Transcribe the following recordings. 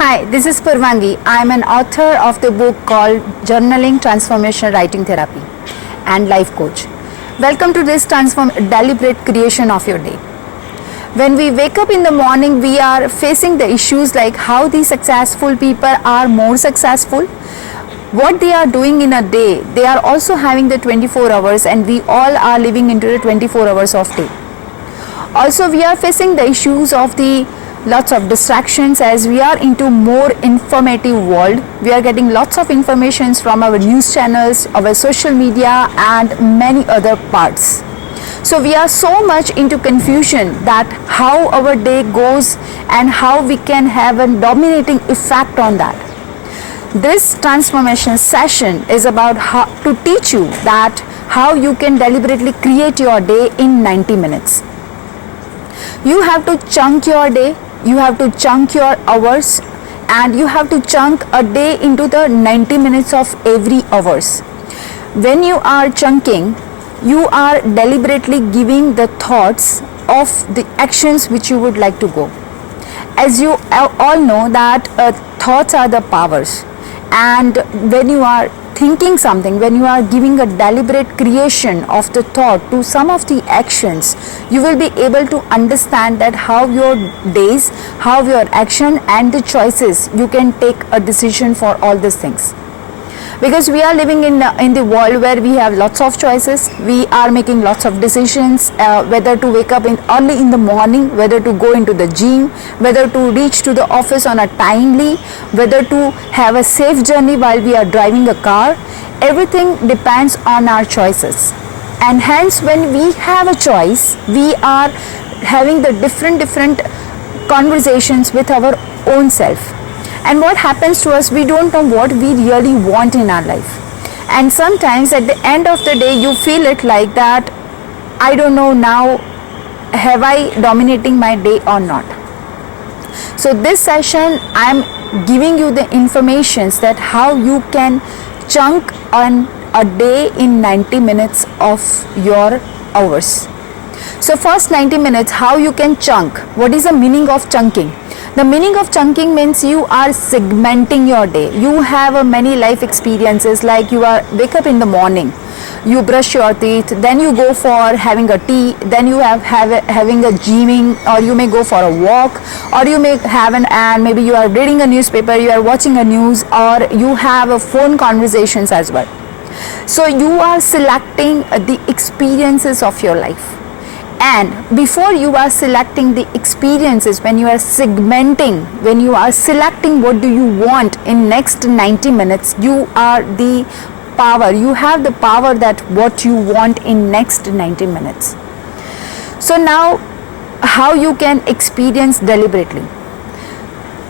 Hi, this is Purvangi. I am an author of the book called Journaling, Transformational Writing Therapy and Life Coach. Welcome to this deliberate creation of your day. When we wake up in the morning, we are facing the issues like how the successful people are more successful, what they are doing in a day. They are also having the 24 hours and we all are living into the 24 hours of day. Also, we are facing the issues of the lots of distractions as we are into more informative world. We are getting lots of informations from our news channels, our social media and many other parts. So we are so much into confusion that how our day goes and how we can have a dominating effect on that. This transformation session is about how to teach you that how you can deliberately create your day in 90 minutes. You have to chunk your day, you have to chunk your hours, and you have to chunk a day into the 90 minutes of every hours. When you are chunking, you are deliberately giving the thoughts of the actions which you would like to go. As you all know that thoughts are the powers, and when you are thinking something, when you are giving a deliberate creation of the thought to some of the actions, you will be able to understand that how your days, how your action and the choices, you can take a decision for all these things. Because we are living in the world where we have lots of choices, we are making lots of decisions, whether to wake up early in the morning, whether to go into the gym, whether to reach to the office on a timely, whether to have a safe journey while we are driving a car. Everything depends on our choices. And hence when we have a choice, we are having the different conversations with our own self. And what happens to us, we don't know what we really want in our life. And sometimes at the end of the day, you feel it like that, I don't know now, have I dominating my day or not? So this session, I'm giving you the informations that how you can chunk on a day in 90 minutes of your hours. So first 90 minutes, how you can chunk. What is the meaning of chunking? The meaning of chunking means you are segmenting your day. You have many life experiences, like you wake up in the morning, you brush your teeth, then you go for having a tea, then you having a gymming, or you may go for a walk, or you may have and maybe you are reading a newspaper, you are watching a news, or you have a phone conversations as well. So you are selecting the experiences of your life. And before you are selecting the experiences, when you are segmenting, when you are selecting what do you want in next 90 minutes, you are the power. You have the power that what you want in next 90 minutes. So now, how you can experience deliberately.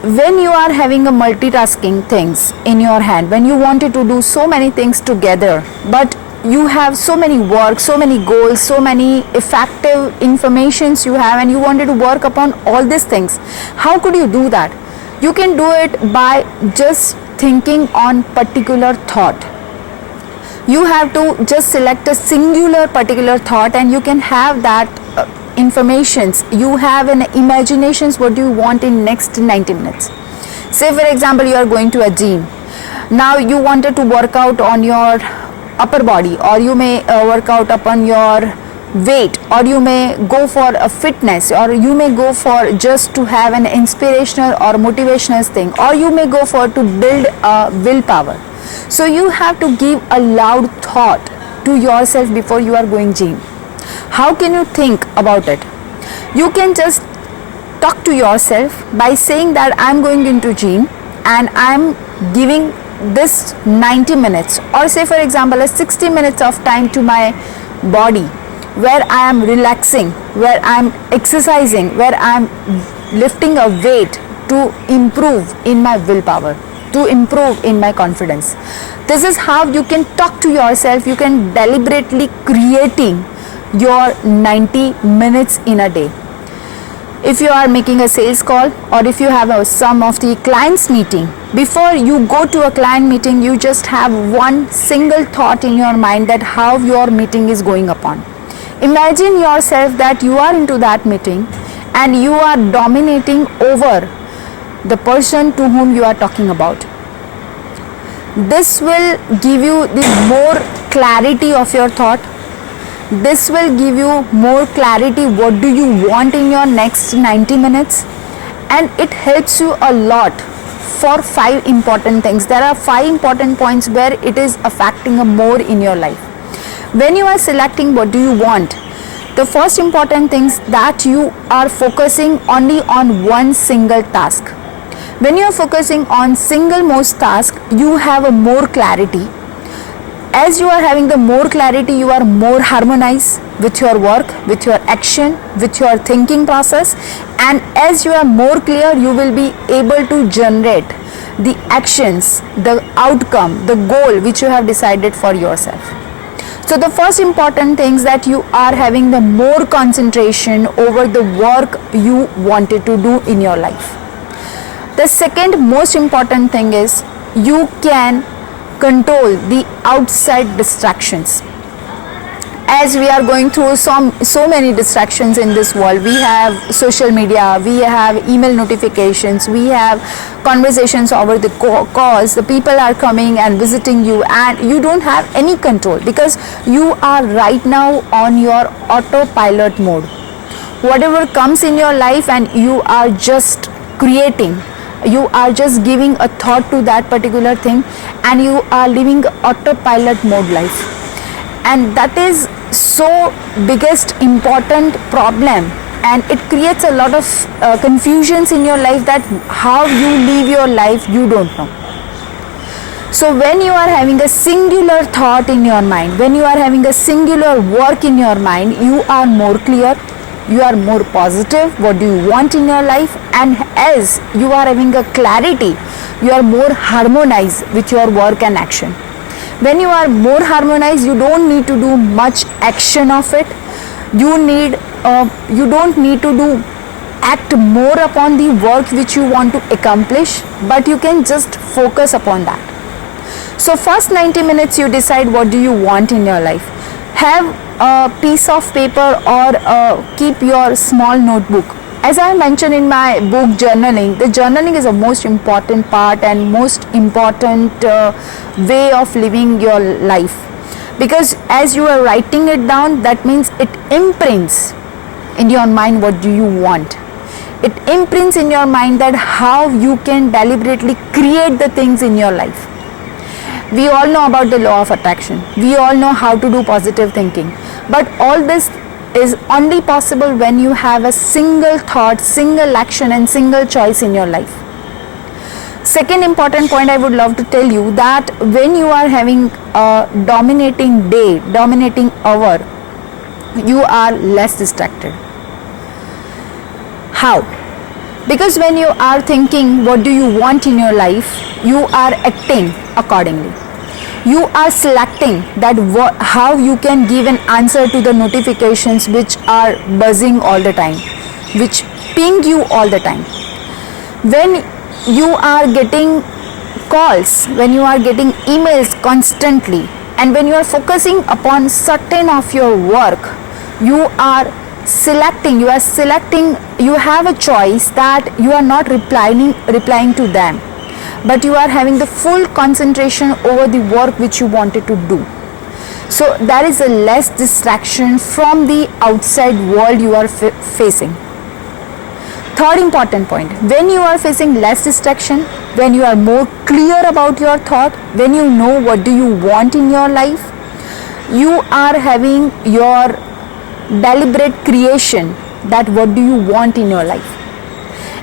When you are having a multitasking things in your hand, when you wanted to do so many things together, but you have so many work, so many goals, so many effective informations you have, and you wanted to work upon all these things. How could you do that? You can do it by just thinking on particular thought. You have to just select a singular particular thought and you can have that informations. You have an imaginations what do you want in next 90 minutes. Say for example, you are going to a gym. Now you wanted to work out on your upper body, or you may work out upon your weight, or you may go for a fitness, or you may go for just to have an inspirational or motivational thing, or you may go for to build a willpower. So you have to give a loud thought to yourself before you are going gym. How can you think about it? You can just talk to yourself by saying that I'm going into gym and I'm giving this 90 minutes, or say for example a 60 minutes of time to my body, where I am relaxing, where I am exercising, where I am lifting a weight to improve in my willpower, to improve in my confidence. This is how you can talk to yourself. You can deliberately creating your 90 minutes in a day. If you are making a sales call, or if you have some of the clients meeting, before you go to a client meeting, you just have one single thought in your mind that how your meeting is going upon. Imagine yourself that you are into that meeting and you are dominating over the person to whom you are talking about. This will give you the more clarity of your thought. This will give you more clarity what do you want in your next 90 minutes, and it helps you a lot for 5 important things. There are 5 important points where it is affecting more in your life. When you are selecting what do you want, the first important thing is that you are focusing only on one single task. When you are focusing on single most task, you have a more clarity. As you are having the more clarity, you are more harmonized with your work, with your action, with your thinking process, and as you are more clear, you will be able to generate the actions, the outcome, the goal which you have decided for yourself. So the first important thing is that you are having the more concentration over the work you wanted to do in your life. The second most important thing is you can control the outside distractions. As we are going through so many distractions in this world, we have social media, we have email notifications, we have conversations over the calls, the people are coming and visiting you, and you don't have any control because you are right now on your autopilot mode. Whatever comes in your life and you are just creating, you are just giving a thought to that particular thing, and you are living autopilot mode life, and that is so biggest important problem, and it creates a lot of confusions in your life that how you live your life you don't know. So when you are having a singular thought in your mind, when you are having a singular work in your mind, you are more clear, you are more positive what do you want in your life, and as you are having a clarity, you are more harmonized with your work and action. When you are more harmonized, you don't need to do much action of it. You don't need to act more upon the work which you want to accomplish, but you can just focus upon that. So first 90 minutes you decide what do you want in your life. Have a piece of paper or keep your small notebook. As I mentioned in my book Journaling, the journaling is a most important part and most important way of living your life, because as you are writing it down, that means it imprints in your mind what do you want. It imprints in your mind that how you can deliberately create the things in your life. We all know about the law of attraction. We all know how to do positive thinking. But all this is only possible when you have a single thought, single action and single choice in your life. Second important point I would love to tell you that when you are having a dominating day, dominating hour, you are less distracted. How? Because when you are thinking what do you want in your life, you are acting accordingly. You are selecting that how you can give an answer to the notifications which are buzzing all the time, which ping you all the time. When you are getting calls, when you are getting emails constantly, and when you are focusing upon certain of your work, you are selecting, you have a choice that you are not replying to them, but you are having the full concentration over the work which you wanted to do. So there is a less distraction from the outside world you are facing. Third important point, when you are facing less distraction, when you are more clear about your thought, when you know what do you want in your life, you are having your deliberate creation that what do you want in your life,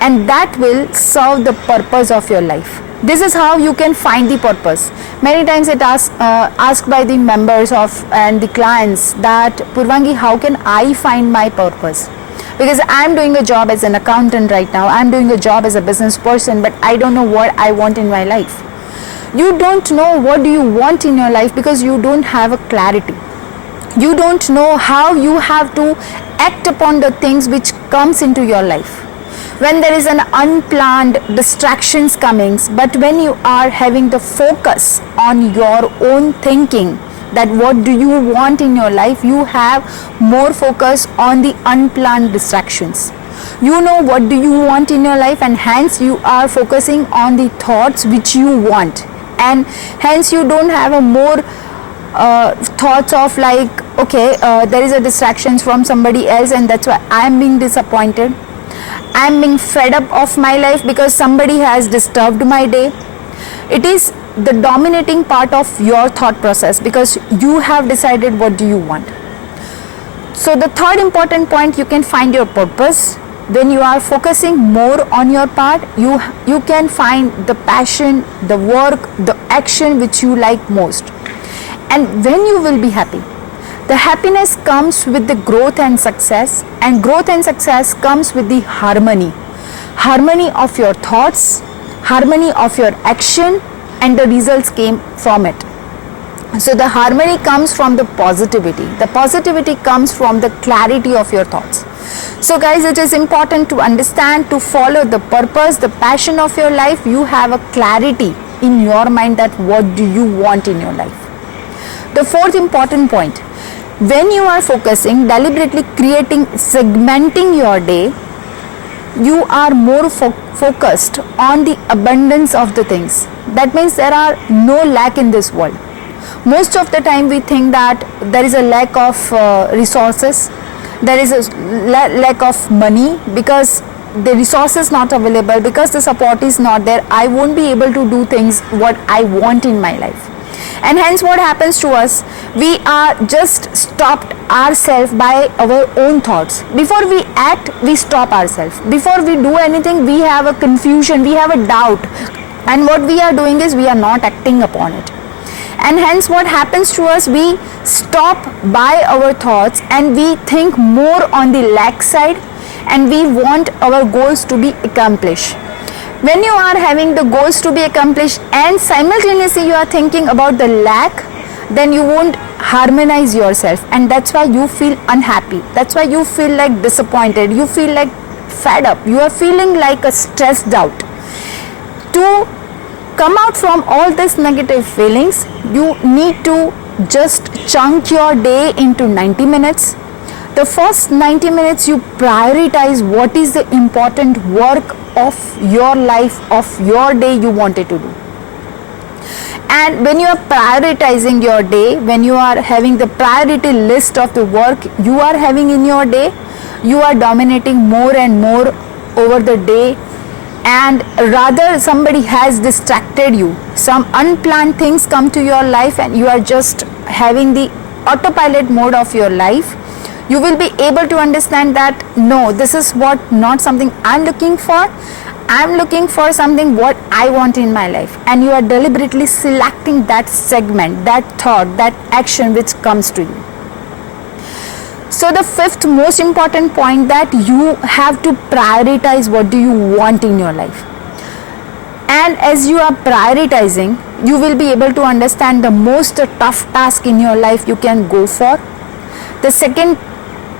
and that will serve the purpose of your life. This is how you can find the purpose. Many times it asked by the members of and the clients that Purvangi, how can I find my purpose? Because I am doing a job as an accountant right now, I am doing a job as a business person, but I don't know what I want in my life. You don't know what do you want in your life because you don't have a clarity. You don't know how you have to act upon the things which comes into your life. When there is an unplanned distractions coming, but when you are having the focus on your own thinking, that what do you want in your life, you have more focus on the unplanned distractions. You know what do you want in your life, and hence you are focusing on the thoughts which you want, and hence you don't have a more thoughts of like, okay, there is a distractions from somebody else, and that's why I'm being disappointed, I'm being fed up of my life because somebody has disturbed my day. It is the dominating part of your thought process because you have decided what do you want. So the third important point, you can find your purpose. When you are focusing more on your part, you can find the passion, the work, the action which you like most. And when you will be happy, the happiness comes with the growth and success, and growth and success comes with the harmony of your thoughts, harmony of your action, and the results came from it. So the harmony comes from the positivity comes from the clarity of your thoughts. So guys, it is important to understand, to follow the purpose, the passion of your life. You have a clarity in your mind that what do you want in your life. The fourth important point, when you are focusing, deliberately creating, segmenting your day, you are more focused on the abundance of the things. That means there are no lack in this world. Most of the time we think that there is a lack of resources, there is a lack of money because the resources not available, because the support is not there, I won't be able to do things what I want in my life. And hence what happens to us, we are just stopped ourselves by our own thoughts. Before we act, we stop ourselves. Before we do anything, we have a confusion, we have a doubt, and what we are doing is we are not acting upon it. And hence what happens to us, we stop by our thoughts and we think more on the lack side, and we want our goals to be accomplished. When you are having the goals to be accomplished and simultaneously you are thinking about the lack, then you won't harmonize yourself, and that's why you feel unhappy, that's why you feel like disappointed, you feel like fed up, you are feeling like a stressed out. To come out from all these negative feelings, you need to just chunk your day into 90 minutes. The first 90 minutes you prioritize what is the important work of your life, of your day you wanted to do. And when you are prioritizing your day, when you are having the priority list of the work you are having in your day, you are dominating more and more over the day, and rather somebody has distracted you, some unplanned things come to your life and you are just having the autopilot mode of your life. You will be able to understand that no, this is what not something I'm looking for. I'm looking for something what I want in my life, and you are deliberately selecting that segment, that thought, that action which comes to you. So the fifth most important point, that you have to prioritize what do you want in your life. And as you are prioritizing, you will be able to understand the most tough task in your life you can go for, the second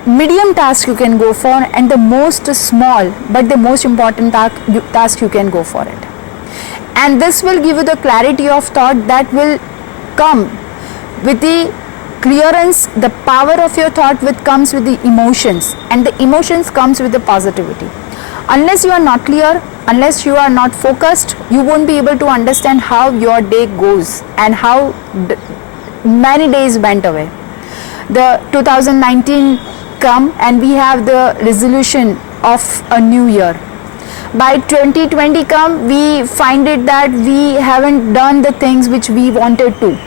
medium task you can go for, and the most small but the most important task you can go for it. And this will give you the clarity of thought that will come with the clearance, the power of your thought which comes with the emotions, and the emotions comes with the positivity. Unless you are not clear, unless you are not focused, you won't be able to understand how your day goes and how many days went away. The 2019 come and we have the resolution of a new year. By 2020 come, we find it that we haven't done the things which we wanted to,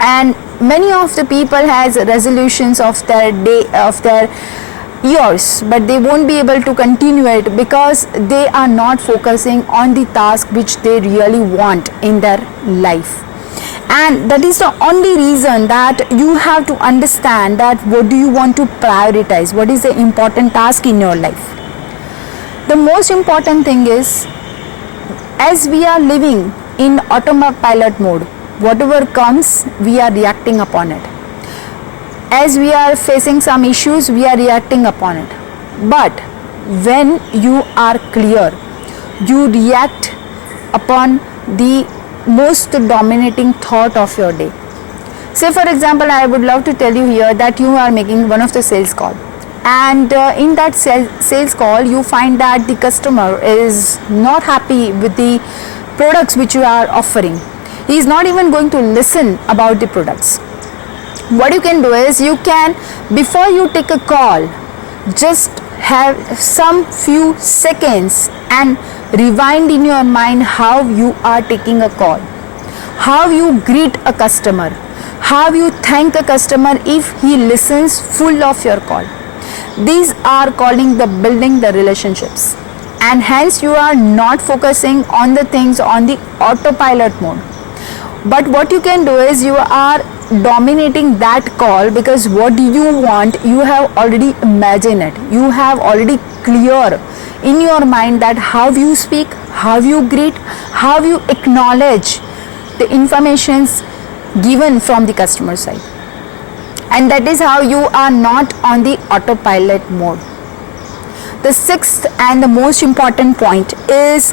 and many of the people has resolutions of their day, of their years, but they won't be able to continue it because they are not focusing on the task which they really want in their life. And that is the only reason that you have to understand that what do you want to prioritize, what is the important task in your life. The most important thing is, as we are living in autopilot mode, whatever comes, we are reacting upon it. As we are facing some issues, we are reacting upon it. But when you are clear, you react upon the most dominating thought of your day. Say for example, I would love to tell you here that you are making one of the sales call, and in that sales call you find that the customer is not happy with the products which you are offering. He is not even going to listen about the products. What you can do is, you can, before you take a call, just have some few seconds and rewind in your mind how you are taking a call, how you greet a customer, how you thank a customer if he listens full of your call. These are calling the building the relationships, and hence you are not focusing on the things on the autopilot mode. But what you can do is, you are dominating that call, because what you want you have already imagined it, you have already clear in your mind that how you speak, how you greet, how you acknowledge the informations given from the customer side, and that is how you are not on the autopilot mode. The sixth and the most important point is,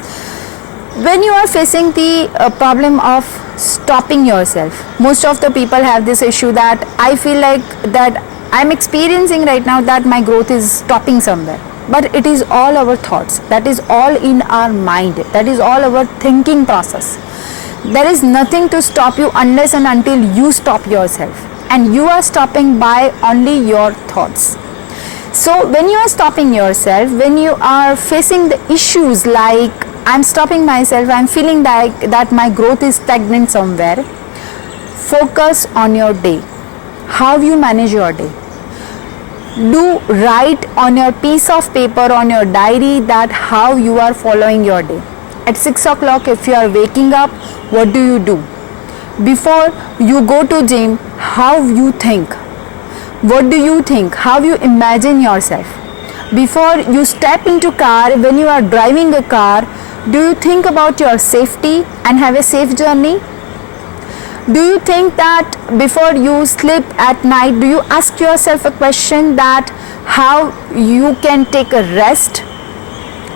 when you are facing the problem of stopping yourself. Most of the people have this issue that I feel like that I'm experiencing right now that my growth is stopping somewhere, but it is all our thoughts, that is all in our mind, that is all our thinking process. There is nothing to stop you unless and until you stop yourself, and you are stopping by only your thoughts. So when you are stopping yourself, when you are facing the issues like I'm stopping myself, I'm feeling that my growth is stagnant somewhere, focus on your day, how you manage your day. Do write on your piece of paper, on your diary, that how you are following your day. At 6 o'clock if you are waking up, what do you do? Before you go to gym, how you think? What do you think? How you imagine yourself? Before you step into car, when you are driving a car, do you think about your safety and have a safe journey? Do you think that before you sleep at night, do you ask yourself a question that how you can take a rest?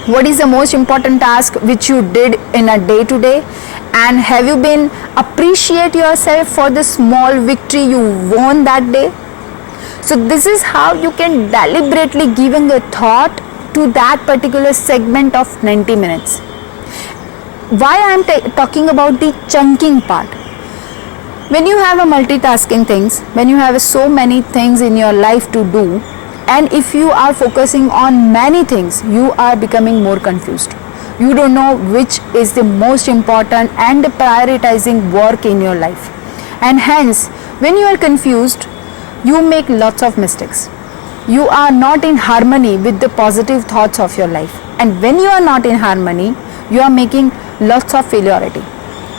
What is the most important task which you did in a day to day? And have you been appreciate yourself for the small victory you won that day? So this is how you can deliberately giving a thought to that particular segment of 90 minutes. Why I am talking about the chunking part? When you have a multitasking things, when you have so many things in your life to do, and if you are focusing on many things, you are becoming more confused. You don't know which is the most important and the prioritizing work in your life. And hence, when you are confused, you make lots of mistakes. You are not in harmony with the positive thoughts of your life. And when you are not in harmony, you are making lots of failurity.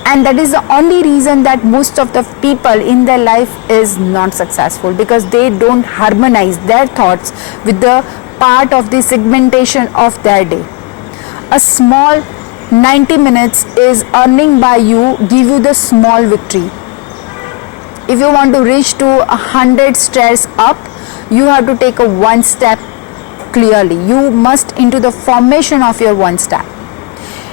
And that is the only reason that most of the people in their life is not successful, because they don't harmonize their thoughts with the part of the segmentation of their day. A small 90 minutes is earning by you, give you the small victory. If you want to reach to 100 stairs up, you have to take a one step clearly. You must into the formation of your one step.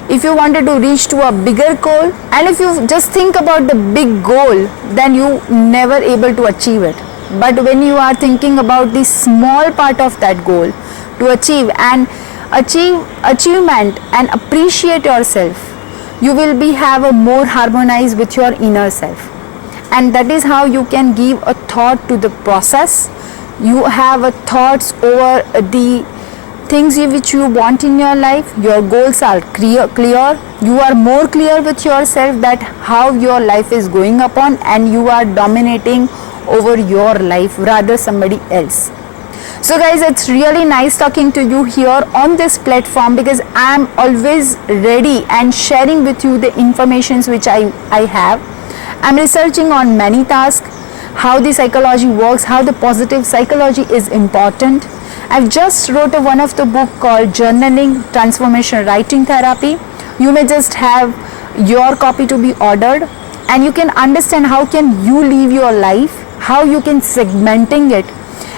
If you wanted to reach to a bigger goal, and if you just think about the big goal, then you never able to achieve it. But when you are thinking about the small part of that goal to achieve and achievement and appreciate yourself, you will be have a more harmonized with your inner self. And that is how you can give a thought to the process. You have a thoughts over the things which you want in your life. Your goals are clear. You are more clear with yourself that how your life is going upon, and you are dominating over your life rather somebody else. So guys, it's really nice talking to you here on this platform, because I am always ready and sharing with you the informations which I have. I'm researching on many tasks, how the psychology works, how the positive psychology is important. I've just wrote one of the book called Journaling Transformation Writing Therapy. You may just have your copy to be ordered, and you can understand how can you live your life, how you can segmenting it.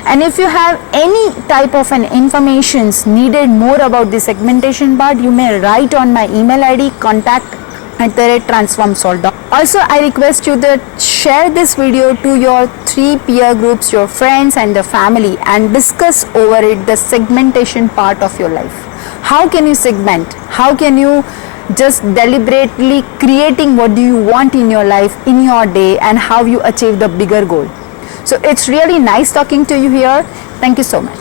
And if you have any type of an informations needed more about the segmentation part, you may write on my email ID, contact @transformsalt. Also, I request you that share this video to your 3 peer groups, your friends and the family, and discuss over it the segmentation part of your life. How can you segment? How can you just deliberately creating what do you want in your life, in your day, and how you achieve the bigger goal? So it's really nice talking to you here. Thank you so much.